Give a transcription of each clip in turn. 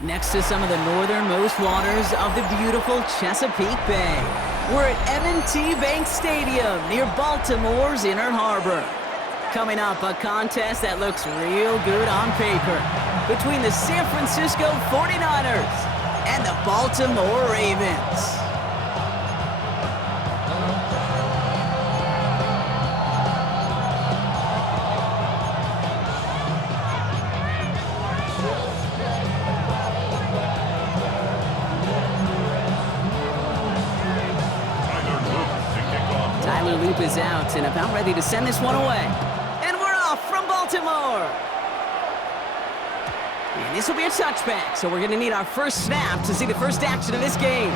Next to some of the northernmost waters of the beautiful Chesapeake Bay, we're at M&T Bank Stadium near Baltimore's Inner Harbor. Coming up, a contest that looks real good on paper between the San Francisco 49ers and the Baltimore Ravens. Loop is out and about ready to send this one away. And we're off from Baltimore. And this will be a touchback, so we're going to need our first snap to see the first action of this game.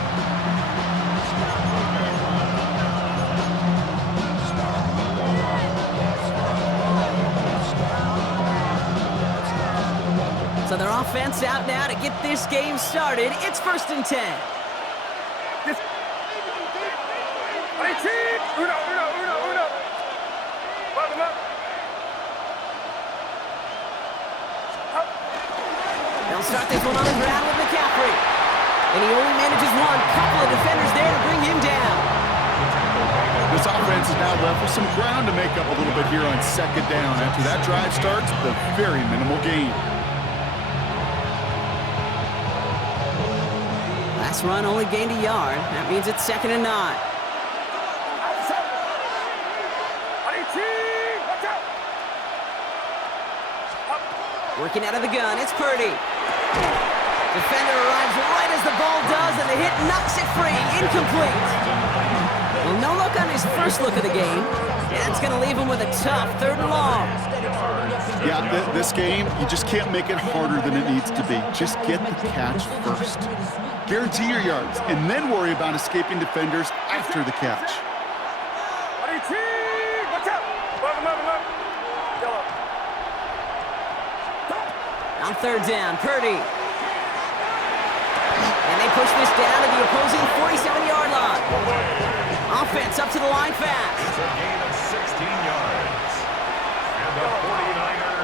So their offense out now to get this game started. It's 1st and 10. They'll start this one on the ground with McCaffrey. And he only manages one. Couple of defenders there to bring him down. This offense is now left with some ground to make up a little bit here on 2nd down. After that drive starts, the very minimal gain. Last run only gained a yard. That means it's 2nd and 9. Working out of the gun, it's Purdy. Defender arrives right as the ball does, and the hit knocks it free. Incomplete. Well, no look on his first look of the game. That's going to leave him with a tough 3rd and long. Yeah, this game, you just can't make it harder than it needs to be. Just get the catch first. Guarantee your yards, and then worry about escaping defenders after the catch. On 3rd down, Purdy. And they push this down to the opposing 47-yard line. Offense up to the line fast. It's a gain of 16 yards. And the 49er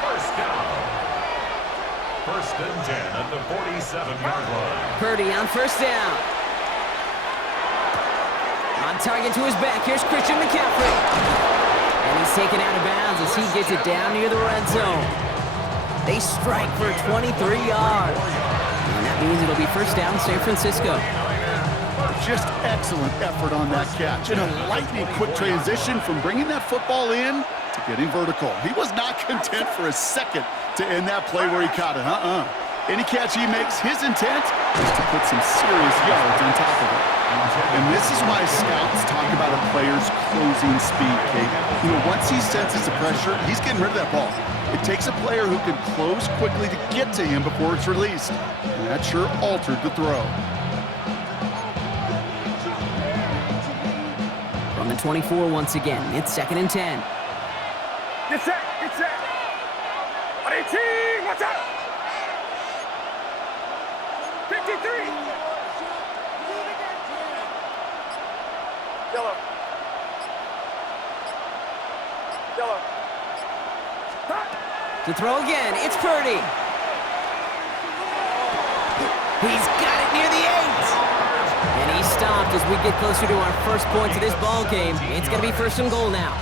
first down. 1st and 10 at the 47-yard line. Purdy on 1st down. On target to his back. Here's Christian McCaffrey. And he's taken out of bounds as he gets it down near the red zone. They strike for 23 yards. And that means it'll be 1st down San Francisco. Just excellent effort on that catch. And a lightning quick transition from bringing that football in to getting vertical. He was not content for a second to end that play where he caught it. Any catch he makes, his intent is to put some serious yards on top of it. And this is why scouts talk about a player's closing speed, Kate. You know, once he senses the pressure, he's getting rid of that ball. It takes a player who can close quickly to get to him before it's released. And that sure altered the throw. From the 24 once again, it's 2nd and 10. Get set, get set. 18, watch out. 53. Yellow. Yellow. To throw again, it's Purdy. He's got it near the 8. And he's stopped as we get closer to our first points of this ball game. It's going to be 1st and goal now.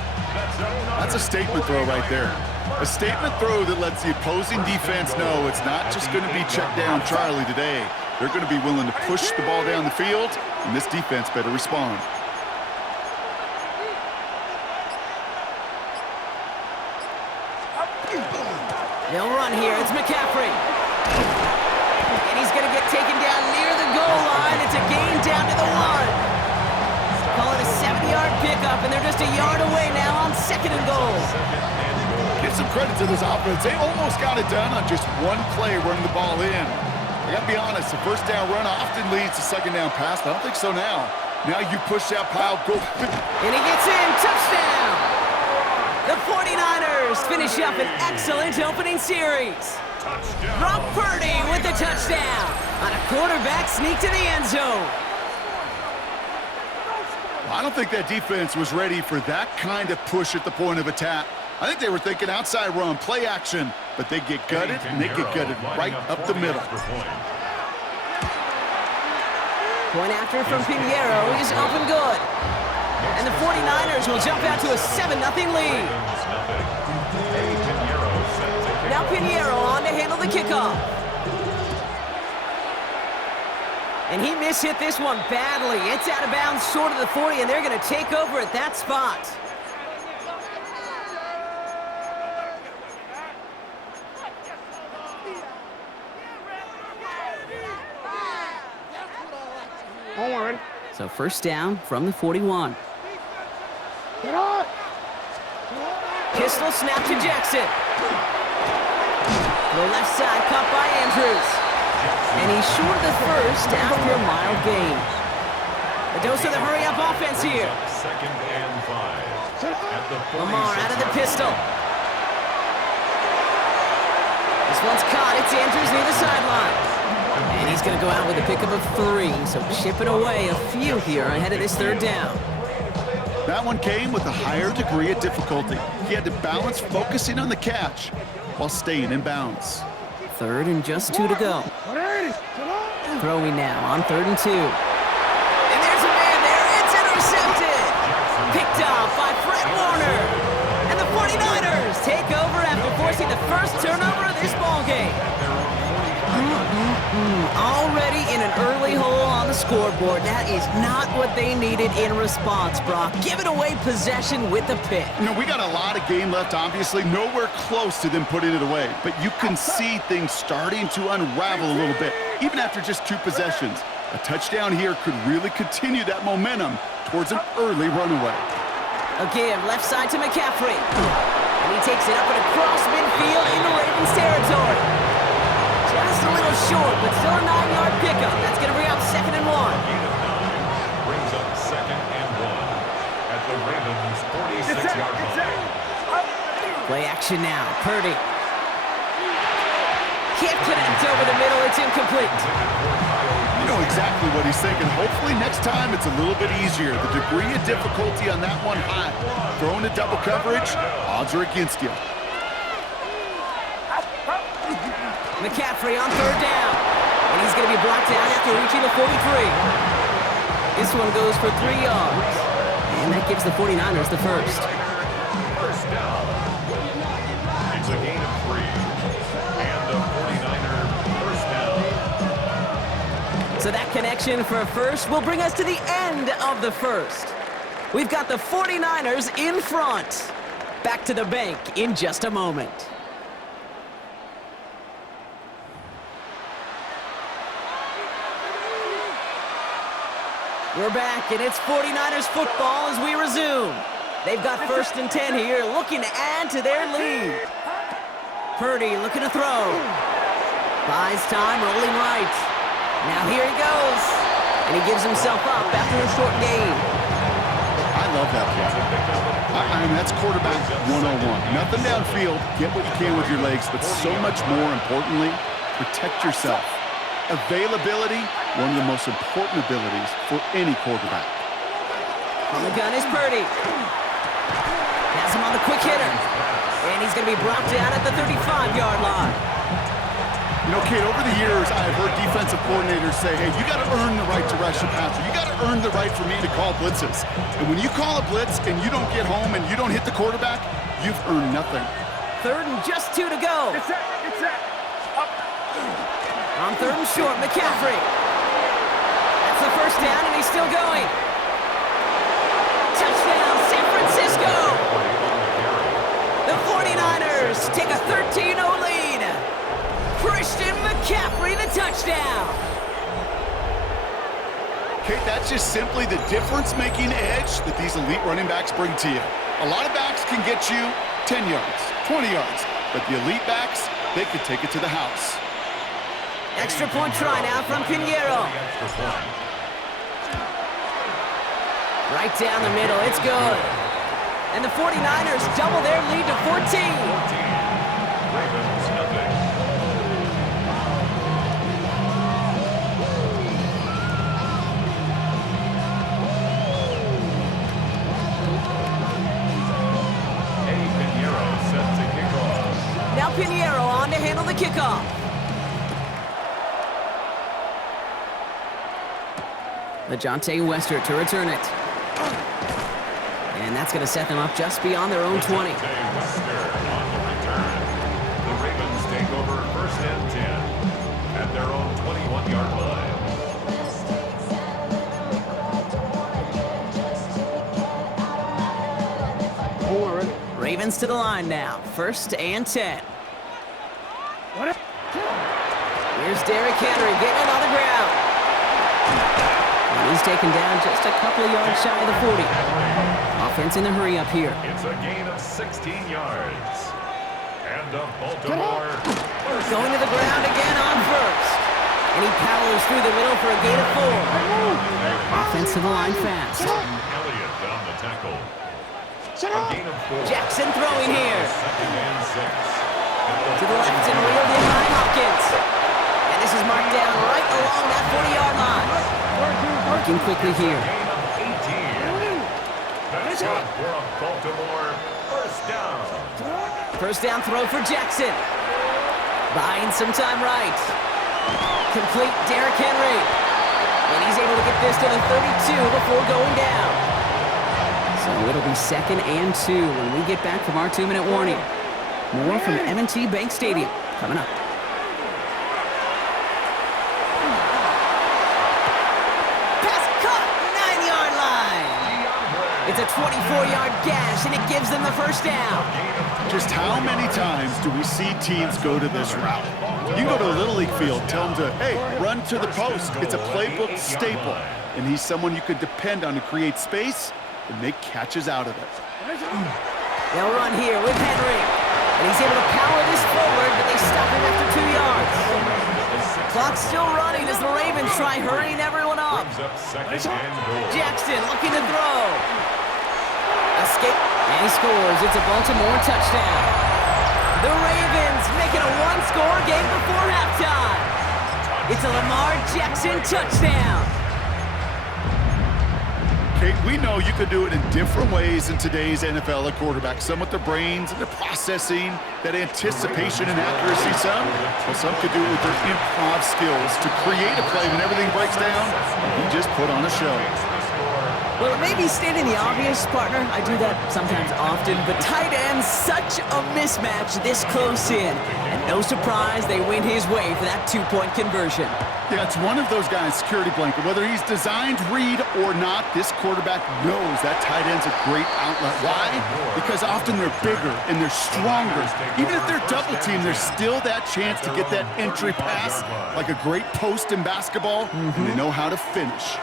That's a statement throw right there. A statement throw that lets the opposing defense know it's not just going to be check down Charlie today. They're going to be willing to push the ball down the field, and this defense better respond. They'll run here. It's McCaffrey. And he's going to get taken down near the goal line. It's a gain down to the 1. Call it a 70-yard pickup, and they're just a yard away now on 2nd and goal. Give some credit to this offense. They almost got it done on just one play running the ball in. I got to be honest, the 1st down run often leads to 2nd down pass, but I don't think so now. Now you push that pile, go. And he gets in. Touchdown! The 49ers finish up an excellent opening series. Brock Purdy with the touchdown on a quarterback sneak to the end zone. I don't think that defense was ready for that kind of push at the point of attack. I think they were thinking outside run, play action, but they get gutted, and they get gutted right up the middle. Point after from Pinheiro is up and good. And the 49ers will jump out to a 7-0 lead. Now Pinheiro on to handle the kickoff. And he mishit this one badly. It's out of bounds short of the 40, and they're going to take over at that spot. So first down from the 41. Pistol snap to Jackson. The left side caught by Andrews. And he's short of the first after a mild gain. A dose of the hurry-up offense here. Second and 5. Lamar out of the pistol. This one's caught. It's Andrews near the sideline. And he's going to go out with a pickup of 3, so chipping away a few here ahead of this third down. That one came with a higher degree of difficulty. He had to balance focusing on the catch while staying in bounds. Third and just 2 to go. Throwing now on 3rd and 2. And there's a man there. It's intercepted. Picked off by Fred Warner. And the 49ers take over after forcing the first turnover of this ballgame. Already in an early hole on the scoreboard. That is not what they needed in response, Brock. Giving away possession with the pick. You know, we got a lot of game left, obviously. Nowhere close to them putting it away. But you can see things starting to unravel a little bit, even after just 2 possessions. A touchdown here could really continue that momentum towards an early runaway. Again, left side to McCaffrey. And he takes it up and across midfield into Ravens territory. Just a little short, but still a 9-yard pickup. That's going to bring up 2nd and 1. Brings up 2nd and 1 at the Ravens' 46-yard line. Play action now. Purdy. Can't connect over the middle. It's incomplete. You know exactly what he's thinking. Hopefully next time it's a little bit easier. The degree of difficulty on that one high. Throwing to double coverage, odds are against you. McCaffrey on 3rd down. And he's going to be brought down after reaching the 43. This one goes for 3 yards. And that gives the 49ers the first. First down. It's a gain of 3. And the 49er first down. So that connection for first will bring us to the end of the first. We've got the 49ers in front. Back to the bank in just a moment. We're back, and it's 49ers football as we resume. They've got 1st and 10 here, looking to add to their lead. Purdy looking to throw. Buys time, rolling right. Now here he goes. And he gives himself up after a short gain. I love that play. I mean, that's quarterback 101. Nothing downfield, get what you can with your legs, but so much more importantly, protect yourself. Availability, one of the most important abilities for any quarterback. On the gun is Purdy. Has him on the quick hitter. And he's going to be brought down at the 35-yard line. You know, Kate, over the years, I've heard defensive coordinators say, hey, you got to earn the right to rush the passer. You got to earn the right for me to call blitzes. And when you call a blitz and you don't get home and you don't hit the quarterback, you've earned nothing. 3rd and just 2 to go. Get set. Get set. Up. On 3rd and short, McCaffrey. That's the first down, and he's still going. Touchdown, San Francisco! The 49ers take a 13-0 lead. Christian McCaffrey, the touchdown. Kate, that's just simply the difference-making edge that these elite running backs bring to you. A lot of backs can get you 10 yards, 20 yards, but the elite backs, they can take it to the house. Extra point try now from Pinheiro. Right down the middle, it's good. And the 49ers double their lead to 14. Ravens nothing. Pinheiro. kickoff. LeJohntay Wester to return it. And that's going to set them up just beyond their own 20. Wester on the return. The Ravens take over 1st and 10 at their own 21-yard line. Ravens to the line now. 1st and 10. Here's Derrick Henry getting it on the ground. And he's taken down just a couple of yards shy of the 40. Offense in the hurry up here. It's a gain of 16 yards. And a Baltimore first. Going to the ground again on 1st. And he powers through the middle for a gain of 4. Offense to the line fast. Elliott down the tackle. A gain of 4. Jackson throwing here. 2nd and 6. To the left and reeled in by Hopkins. And this is marked down right along that 40-yard line. Working quickly here. Gain of 18. That's good for a Baltimore first down. First down throw for Jackson. Buying some time right. Complete Derrick Henry. And he's able to get this to the 32 before going down. So it'll be 2nd and 2 when we get back from our 2-minute warning. More from M&T Bank Stadium coming up. Pass caught, 9-yard line. It's a 24-yard gash, and it gives them the first down. Just how many times do we see teams go to this route? You go to a Little League field, tell them to, hey, run to the post. It's a playbook staple. And he's someone you could depend on to create space and make catches out of it. They'll run here with Henry. And he's able to power this forward, but they stop him after 2 yards. Clock's still running as the Ravens try hurrying everyone up. Jackson looking to throw. Escape, and he scores. It's a Baltimore touchdown. The Ravens making a one-score game before halftime. It's a Lamar Jackson touchdown. Kate, we know you could do it in different ways in today's NFL at quarterback. Some with their brains and their processing, that anticipation and accuracy. Some could do it with their improv skills to create a play when everything breaks down. He just put on a show. Well, it may be stating the obvious, partner. I do that sometimes often, but tight ends, such a mismatch this close in. And no surprise, they went his way for that 2-point conversion. Yeah, it's one of those guys' security blanket. Whether he's designed read or not, this quarterback knows that tight end's a great outlet. Why? Because often they're bigger and they're stronger. Even if they're double-teamed, there's still that chance to get that entry pass, like a great post in basketball, and they know how to finish.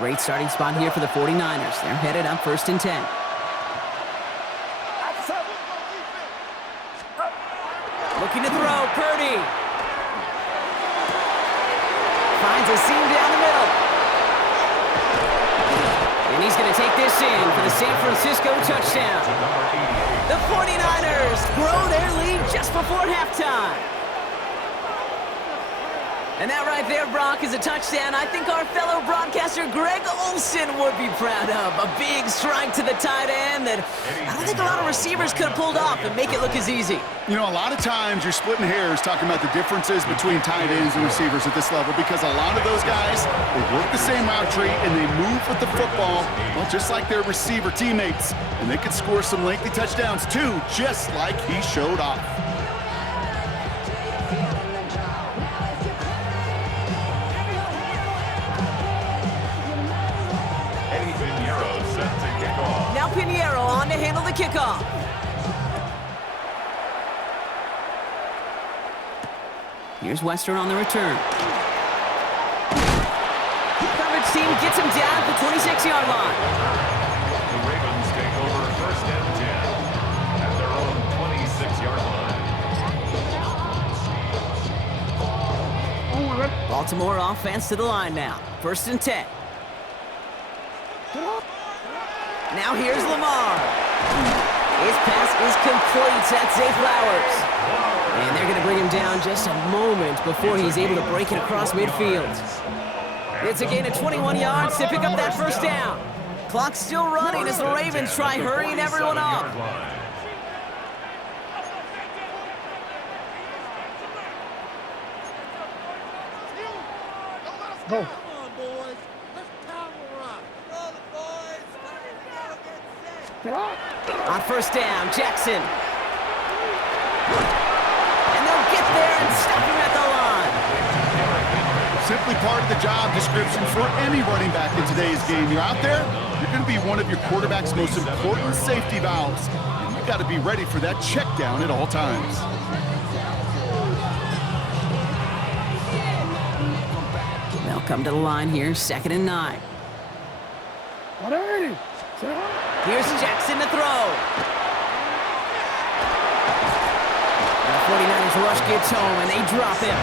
Great starting spot here for the 49ers. They're headed up 1st and 10. Looking to throw, Purdy. Finds a seam down the middle. And he's going to take this in for the San Francisco touchdown. The 49ers grow their lead just before halftime. And that right there, Brock, is a touchdown I think our fellow broadcaster Greg Olsen would be proud of. A big strike to the tight end that I don't think a lot of receivers could have pulled off and make it look as easy. You know, a lot of times you're splitting hairs talking about the differences between tight ends and receivers at this level because a lot of those guys, they work the same route tree and they move with the football, well, just like their receiver teammates. And they can score some lengthy touchdowns too, just like he showed off. Pinheiro on to handle the kickoff. Here's Western on the return. Coverage team gets him down at the 26-yard line. The Ravens take over 1st and 10 at their own 26-yard line. Baltimore offense to the line now. 1st and 10. Now here's Lamar. His pass is complete. That's Zay Flowers. And they're going to bring him down just a moment before he's able to break it across midfield. It's a gain of 21 yards to pick up that first down. Clock's still running as the Ravens try hurrying everyone up. Go. On first down, Jackson. And they'll get there and stop him at the line. Simply part of the job description for any running back in today's game. You're out there, you're going to be one of your quarterback's most important safety valves. And you've got to be ready for that check down at all times. They'll come to the line here, 2nd and 9. 180. Here's Jackson to throw. And the 49ers rush gets home, and they drop him.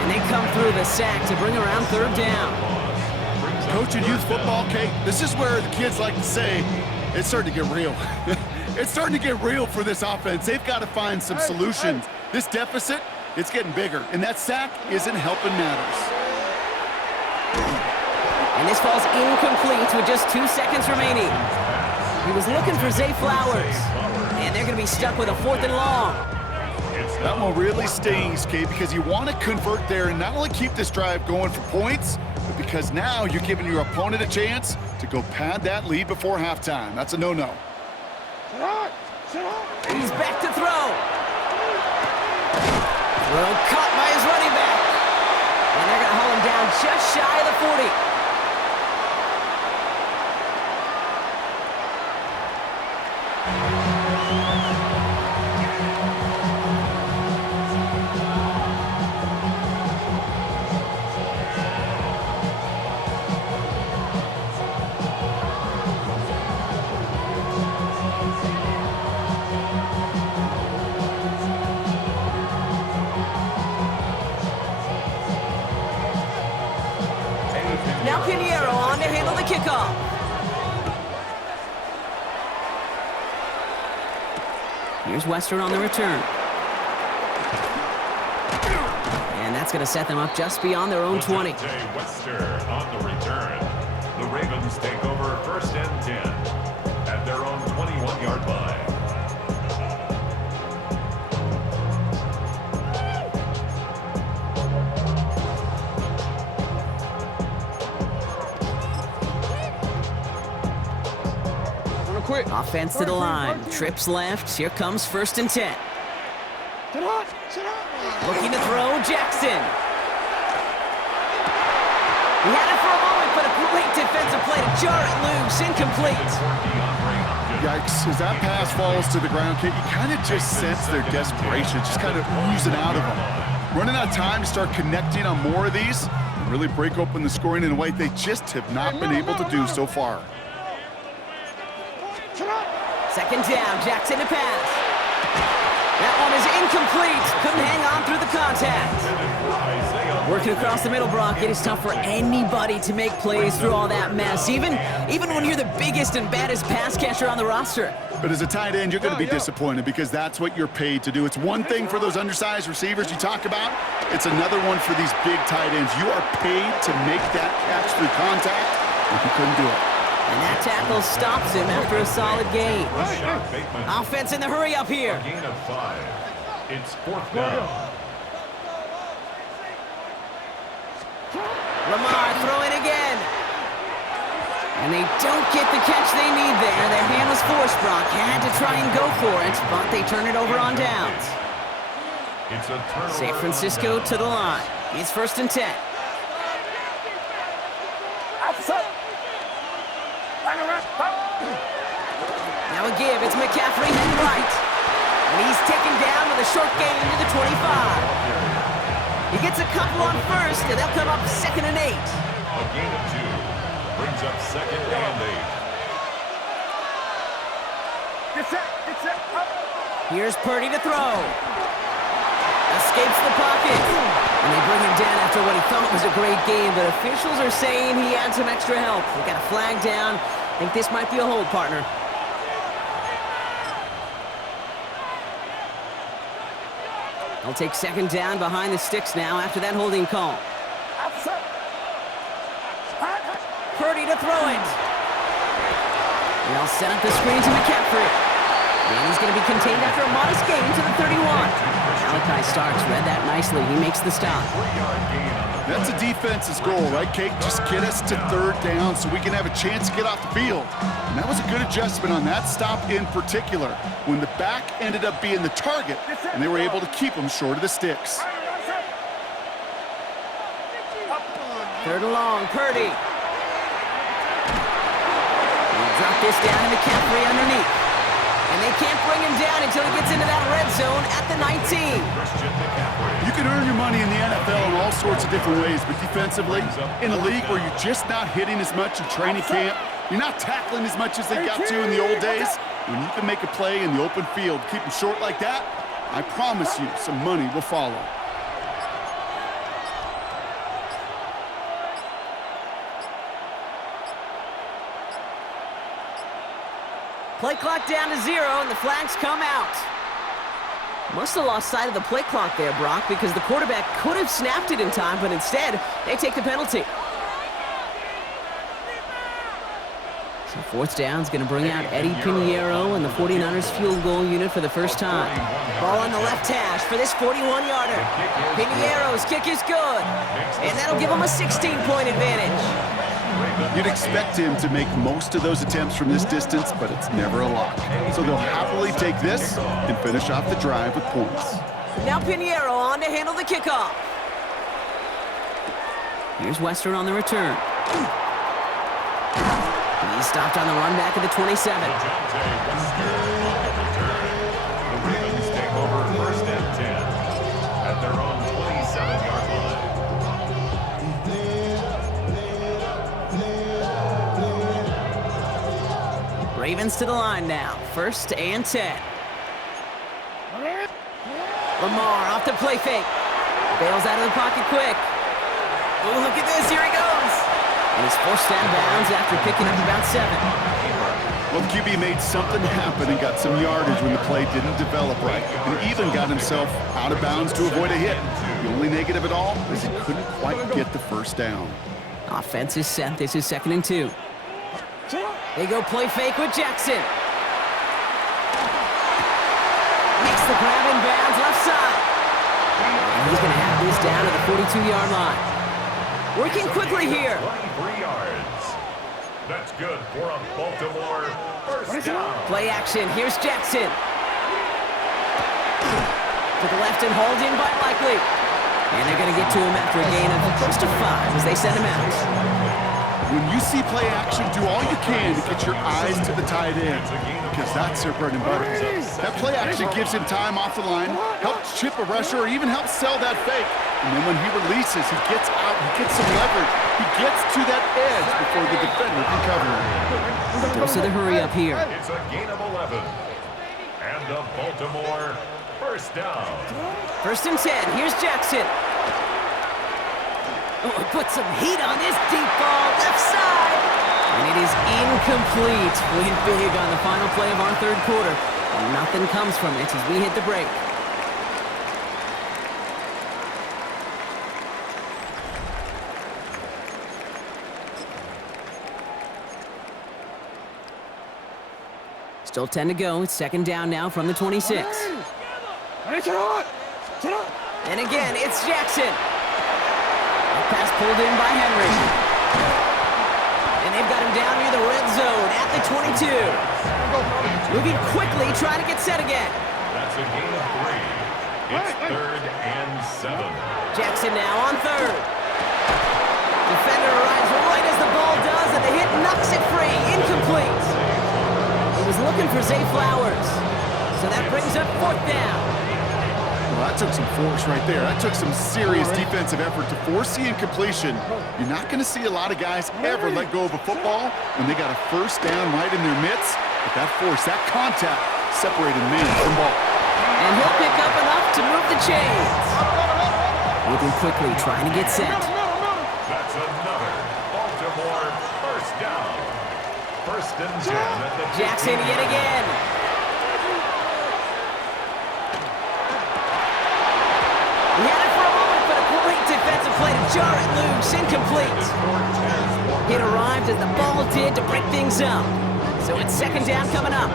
And they come through the sack to bring around 3rd down. Coaching youth football, Kate, this is where the kids like to say, it's starting to get real. It's starting to get real for this offense. They've got to find some solutions. This deficit, it's getting bigger, and that sack isn't helping matters. And this falls incomplete with just 2 seconds remaining. He was looking for Zay Flowers. And they're going to be stuck with a 4th and long. That one really stings, Kate, because you want to convert there and not only keep this drive going for points, but because now you're giving your opponent a chance to go pad that lead before halftime. That's a no-no. He's back to throw. Throw caught by his running back. And they're going to haul him down just shy of the 40. Now Pinheiro on to handle the kickoff. Here's Western on the return. And that's going to set them up just beyond their own 20. Western on the return. The Ravens take over 1st and 10 at their own 21-yard line. Offense to the line. Trips left. Here comes 1st and 10. Looking to throw, Jackson. He had it for a moment, but a great defensive play to jar it loose. Incomplete. Yikes, as that pass falls to the ground, Kate, you kind of just sense their desperation, just kind of oozing out of them. Running out of time to start connecting on more of these and really break open the scoring in a way they just have not been able to do so far. 2nd down, Jackson to pass. That one is incomplete. Couldn't hang on through the contact. Working across the middle, Brock, it is tough for anybody to make plays through all that mess, even when you're the biggest and baddest pass catcher on the roster. But as a tight end, you're going to be disappointed because that's what you're paid to do. It's one thing for those undersized receivers you talk about. It's another one for these big tight ends. You are paid to make that catch through contact, and you couldn't do it. And that tackle stops him after a solid gain. Offense in the hurry up here. A gain of 5. It's 4th down. Lamar throwing again. And they don't get the catch they need there. Their hand was forced, Brock. Had to try and go for it, but they turn it over on downs. It's a turnover. San Francisco to the line. It's 1st and 10. Now a give, it's McCaffrey heading right. And he's taken down with a short gain to the 25. He gets a couple on 1st, and they'll come up 2nd and 8. A gain of 2 brings up 2nd and 8. Get set. Here's Purdy to throw. Escapes the pocket. And they bring him down after what he thought was a great game, but officials are saying he had some extra help. They got a flag down. I think this might be a hold, partner. They'll take 2nd down behind the sticks now after that holding call. Purdy to throw it. They'll set up the screen to McCaffrey. And he's going to be contained after a modest gain to the 31. Malachi Starks read that nicely. He makes the stop. That's a defense's goal, right, Kate? Just get us to third down so we can have a chance to get off the field. And that was a good adjustment on that stop in particular, when the back ended up being the target, and they were able to keep him short of the sticks. Third and long, Purdy. He'll drop this down to McCaffrey underneath. And they can't bring him down until he gets into that red zone at the 19. You can earn your money in the NFL in all sorts of different ways, but defensively, in a league where you're just not hitting as much in training camp, you're not tackling as much as they got to in the old days, when you can make a play in the open field, keep them short like that, I promise you some money will follow. Play clock down to 0, and the flags come out. Must have lost sight of the play clock there, Brock, because the quarterback could have snapped it in time, but instead, they take the penalty. So fourth down is going to bring out Eddie Pinheiro and the 49ers field goal unit for the first time. Ball on the left hash for this 41-yarder. Pinheiro's kick is good, and that'll give him a 16-point advantage. You'd expect him to make most of those attempts from this distance, but it's never a lock. So they'll happily take this and finish off the drive with points. Now Pinheiro on to handle the kickoff. Here's Western on the return. He's stopped on the run back at the 27. The Ravens take over first and 10 at their own 27-yard line. Ravens to the line now. First and 10. Lamar off the play fake. Bails out of the pocket quick. Oh, look at this. Here he goes. And he's forced out of bounds after picking up about 7. Well, the QB made something happen and got some yardage when the play didn't develop right, and even got himself out of bounds to avoid a hit. The only negative at all is he couldn't quite get the first down. Offense is set. This is 2nd and 2. They go play fake with Jackson. Makes the grab in bounds left side. And he's going to have this down to the 42-yard line. Working quickly here. 23 yards. That's good for a Baltimore first down. Play action. Here's Jackson. To the left and hauled in by Likely. And they're going to get to him after a gain of close to 5 as they send him out. When you see play action, do all you can to get your eyes to the tight end, because that's their bread and butter. That play action gives him time off the line, helps chip a rusher, or even helps sell that fake. And then when he releases, he gets out, he gets some leverage. He gets to that edge before the defender can cover him. Goes to the hurry up here. It's a gain of 11. And a Baltimore first down. First and 10. Here's Jackson. Oh, put some heat on this deep ball left side. And it is incomplete. Win big on the final play of our third quarter. And nothing comes from it as we hit the break. Still 10 to go. It's 2nd down now from the 26. And again, it's Jackson. Pass pulled in by Henry. And they've got him down near the red zone at the 22. Moving quickly, trying to get set again. That's a gain of 3. It's 3rd and 7. Jackson now on 3rd. Defender arrives right as the ball does, and the hit knocks it free. Incomplete. He was looking for Zay Flowers. So that brings up 4th down. Well, that took some force right there. That took some serious defensive effort to force the incompletion. You're not going to see a lot of guys ever let go of a football when they got a first down right in their midst. But that force, that contact, separated man from ball. And he'll pick up enough to move the chains. Moving quickly, trying to get set. That's another Baltimore first down. First and 10 at the Jackson yet again. He had it for a moment, but a great defensive play to jar it loose. Incomplete. It arrived as the ball did to break things up. So it's 2nd down coming up.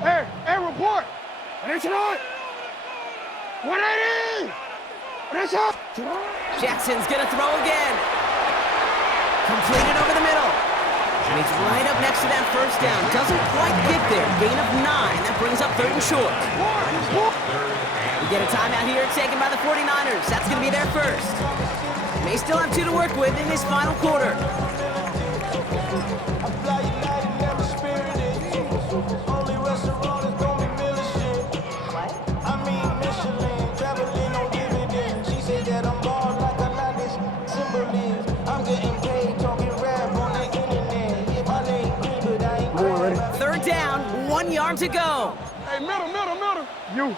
Hey, report! 180! Press up! Jackson's gonna throw again. Completed over the middle. And he's right up next to that first down. Doesn't quite get there. Gain of 9. That brings up 3rd and short. We get a timeout here taken by the 49ers. That's gonna be their first. They still have 2 to work with in this final quarter. Third down, 1 yard to go. Hey, middle. You.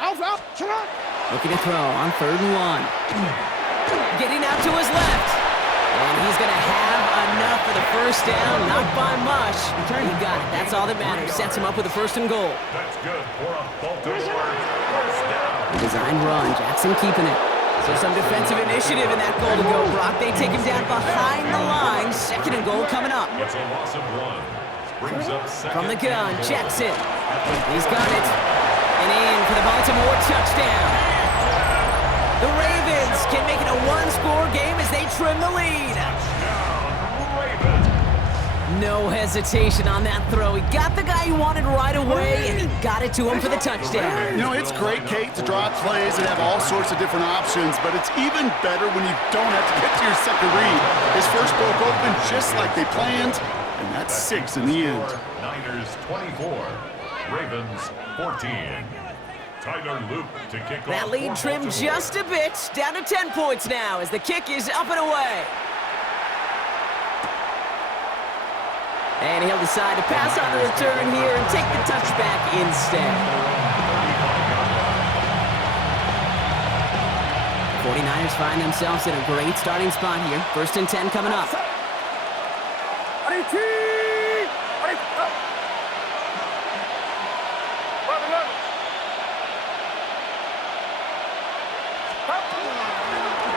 Out. Shut up. Looking to throw on 3rd and 1. Getting out to his left. And he's going to have enough for the first down. Not by much. He got it. That's all that matters. Sets him up with a 1st and goal. That's good for a Baltimore first down. Design run. Jackson keeping it. So some defensive initiative in that goal to go, Brock. They take him down behind the line. 2nd and goal coming up. It's a loss of 1. Brings up 2nd. From the gun, Jackson. He's got it. And in for the Baltimore touchdown. The Ravens can make it a 1-score game as they trim the lead. No hesitation on that throw. He got the guy he wanted right away, and he got it to him for the touchdown. You know, it's great, Kate, to draw plays and have all sorts of different options, but it's even better when you don't have to get to your second read. His first broke open just like they planned, and that's 6 in the end. Niners 24, Ravens 14. Tyler Loop to kick off. That lead trimmed just a bit, down to 10 points now as the kick is up and away. And he'll decide to pass on the return here and take the touchback instead. 49ers find themselves in a great starting spot here. 1st and 10 coming up.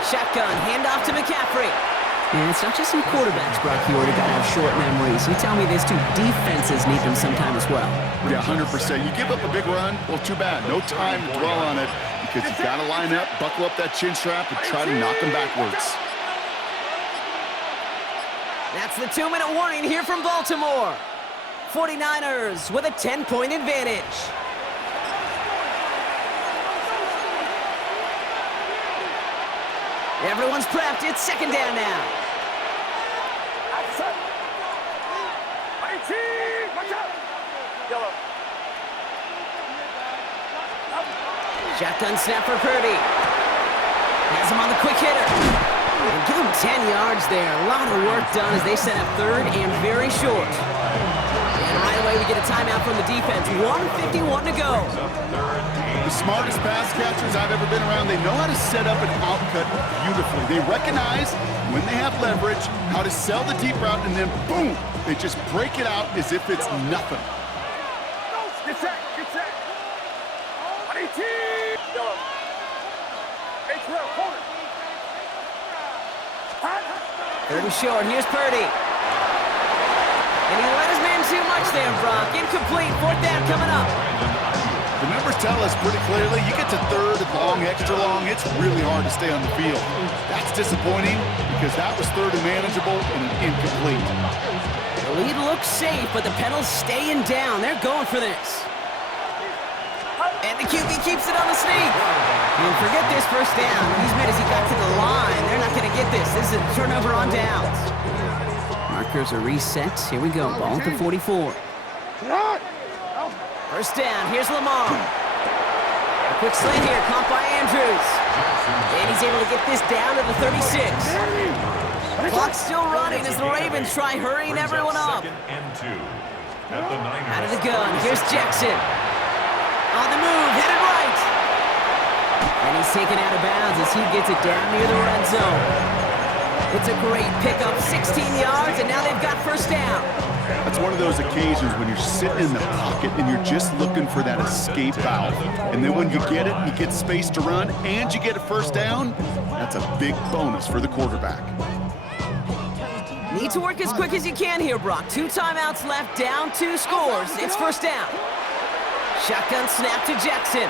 Shotgun, handoff to McCaffrey. And it's not just some quarterbacks, Brock, you already got to have short memories. You tell me these 2 defenses need them sometime as well. Yeah, 100%. You give up a big run, well, too bad. No time to dwell on it because you've got to line up, buckle up that chin strap, and try to knock them backwards. That's the 2-minute warning here from Baltimore. 49ers with a 10-point advantage. Everyone's prepped. It's 2nd down now. Shotgun snap for Purdy. Has him on the quick hitter. And give him 10 yards there. A lot of work done as they set up 3rd and very short. And right away we get a timeout from the defense. 1:51 to go. The smartest pass catchers I've ever been around, they know how to set up an outcut beautifully. They recognize when they have leverage, how to sell the deep route, and then boom, they just break it out as if it's nothing. Get set. 18. Hold it. 3rd and short. Here's Purdy. And he let his man too much there, Brock. Incomplete. 4th down coming up. The numbers tell us pretty clearly, you get to 3rd and long, extra long, it's really hard to stay on the field. That's disappointing because that was 3rd and manageable and an incomplete. The lead looks safe, but the pedals staying down. They're going for this. And the QB keeps it on the sneak. And forget this first down. He's made as he got to the line. They're not going to get this. This is a turnover on downs. Markers are reset. Here we go. Ball at the 44. First down. Here's Lamar. A quick slant here. Caught by Andrews. And he's able to get this down to the 36. Clock's still running as the Ravens try hurrying everyone up. 2nd and 2. At the Niners. Out of the gun. Here's Jackson. On the move, headed right. And he's taken out of bounds as he gets it down near the red zone. It's a great pickup, 16 yards, and now they've got 1st down. That's one of those occasions when you're sitting in the pocket and you're just looking for that escape valve. And then when you get it, you get space to run, and you get a 1st down, that's a big bonus for the quarterback. Need to work as quick as you can here, Brock. 2 timeouts left, down 2 scores. It's 1st down. Shotgun snap to Jackson.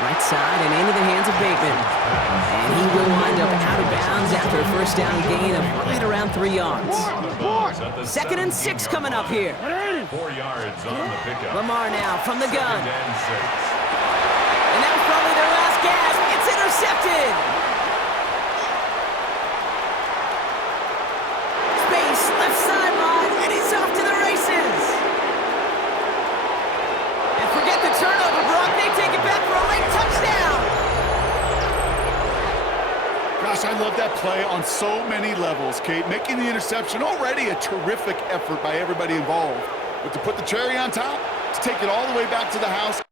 Right side and into the hands of Bateman. And he will wind up out of bounds after a first down gain of right around 3 yards. Second and 6 coming up here. 4 yards on the pickup. Lamar now from the gun. Second and 6. And that was probably their last gasp. It's intercepted. Space, left sideline, and he's off to the races. And forget the turnover, Brock. They take it back for a late touchdown. Gosh, I love that play on so many levels, Kate. Making the interception, already a terrific effort by everybody involved. But to put the cherry on top, to take it all the way back to the house.